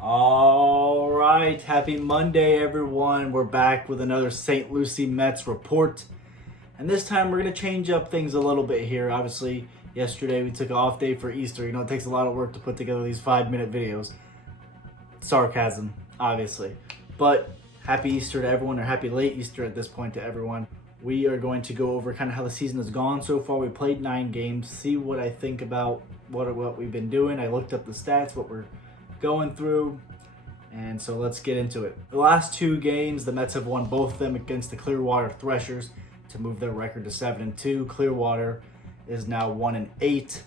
All right, happy Monday, everyone. We're back with another St. Lucie Mets report. And this time we're going to change up things a little bit here. Obviously, yesterday we took an off day for Easter. You know, it takes a lot of work to put together these 5-minute videos. Sarcasm, obviously. But happy Easter to everyone, or happy late Easter at this point to everyone. We are going to go over kind of how the season has gone so far. We played 9 games, see what I think about what we've been doing. I looked up the stats, what we're going through, and so let's get into it. The last 2 games, the Mets have won both of them against the Clearwater Threshers to move their record to 7-2. Clearwater is now 1-8.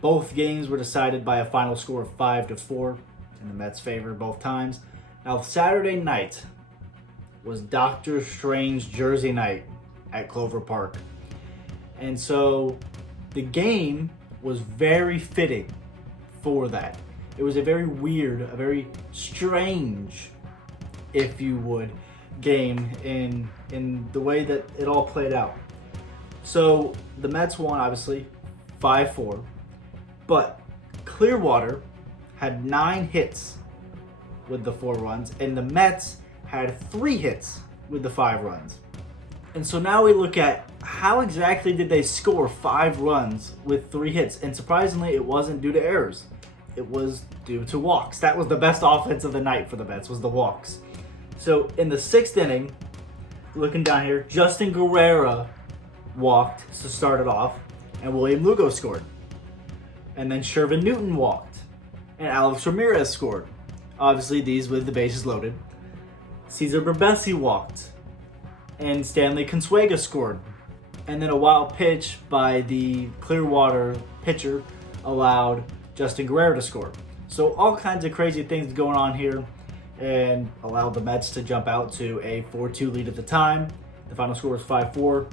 Both games were decided by a final score of 5-4 in the Mets' favor both times. Now, Saturday night was Doctor Strange Jersey night at Clover Park, and so the game was very fitting for that. It was a very weird, a very strange, if you would, game in the way that it all played out. So the Mets won, obviously, 5-4, but Clearwater had 9 hits with the 4 runs, and the Mets had 3 hits with the 5 runs. And so now we look at how exactly did they score 5 runs with 3 hits, and surprisingly, it wasn't due to errors. It was due to walks. That was the best offense of the night for the Mets, was the walks. So in the 6th inning, looking down here, Justin Guerrero walked to start it off, and William Lugo scored. And then Shervin Newton walked, and Alex Ramirez scored. Obviously, these with the bases loaded. Cesar Berbesi walked, and Stanley Consuega scored. And then a wild pitch by the Clearwater pitcher allowed Justin Guerrero to score. So all kinds of crazy things going on here, and allowed the Mets to jump out to a 4-2 lead at the time. The final score was 5-4.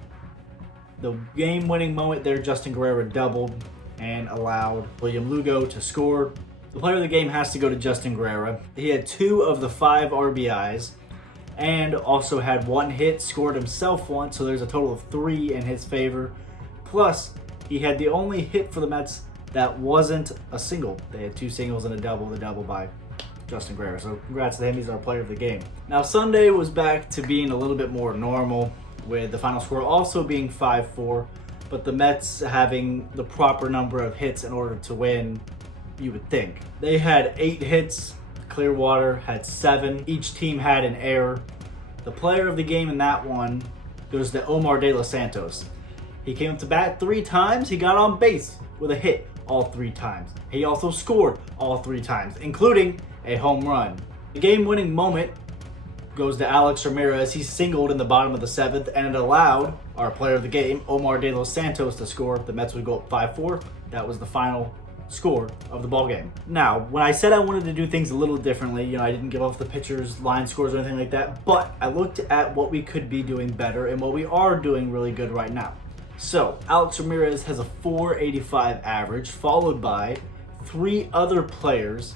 The game-winning moment there, Justin Guerrero doubled and allowed William Lugo to score. The player of the game has to go to Justin Guerrero. He had 2 of the 5 RBIs and also had 1 hit, scored himself once, so there's a total of 3 in his favor. Plus, he had the only hit for the Mets that wasn't a single. They had 2 singles and a double, the double by Justin Guerrero. So congrats to him, he's our player of the game. Now Sunday was back to being a little bit more normal, with the final score also being 5-4, but the Mets having the proper number of hits in order to win, you would think. They had 8 hits, Clearwater had 7. Each team had an error. The player of the game in that one goes to Omar De Los Santos. He came up to bat 3 times, he got on base with a hit all 3 times. He also scored all 3 times, including a home run. The game-winning moment goes to Alex Ramirez. He singled in the bottom of the 7th, and it allowed our player of the game, Omar De Los Santos, to score. The Mets would go up 5-4. That was the final score of the ball game. Now, when I said I wanted to do things a little differently, I didn't give off the pitchers' line scores or anything like that, but I looked at what we could be doing better and what we are doing really good right now. So, Alex Ramirez has a .485 average, followed by 3 other players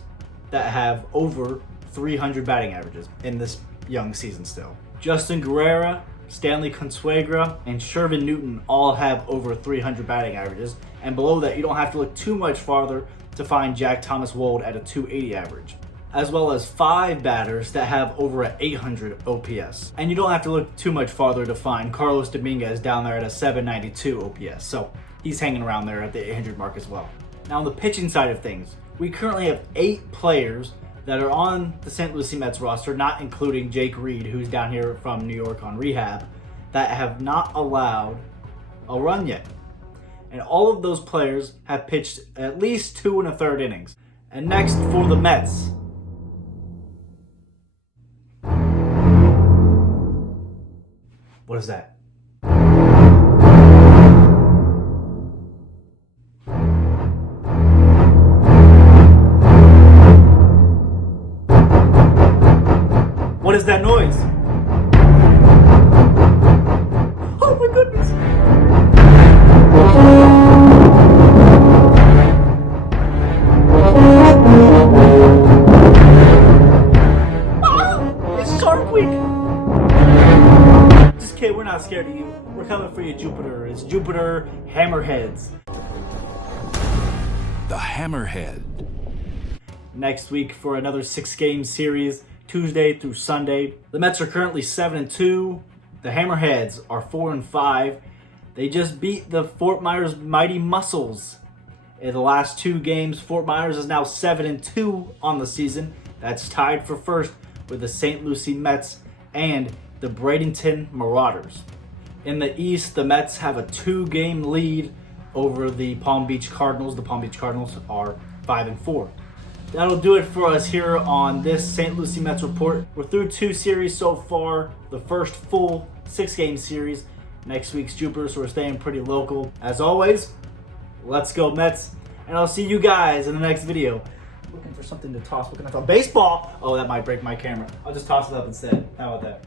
that have over 300 batting averages in this young season still. Justin Guerrero, Stanley Consuega, and Shervin Newton all have over 300 batting averages, and below that you don't have to look too much farther to find Jack Thomas Wold at a .280 average, as well as 5 batters that have over an 800 OPS. And you don't have to look too much farther to find Carlos Dominguez down there at a .792 OPS, so he's hanging around there at the 800 mark as well. Now on the pitching side of things, we currently have 8 players that are on the St. Lucie Mets roster, not including Jake Reed, who's down here from New York on rehab, that have not allowed a run yet. And all of those players have pitched at least 2 1/3 innings. And next for the Mets, what is that? What is that noise? Oh my goodness! It's Shark Week! Just kidding, we're not scared of you. We're coming for you, Jupiter. It's Jupiter Hammerheads. The Hammerhead. next week for another 6-game series, Tuesday through Sunday. The Mets are currently 7-2. The Hammerheads are 4-5. They just beat the Fort Myers Mighty Muscles in the last 2 games. Fort Myers is now 7-2 on the season. That's tied for first with the St. Lucie Mets and the Bradenton Marauders. In the East, the Mets have a 2-game lead over the Palm Beach Cardinals. The Palm Beach Cardinals are 5-4. That'll do it for us here on this St. Lucie Mets report. We're through 2 series so far. The first full 6-game series. Next week's Jupiter, so we're staying pretty local. As always, let's go Mets. And I'll see you guys in the next video. Looking for something to toss. Looking at the baseball. Oh, that might break my camera. I'll just toss it up instead. How about that?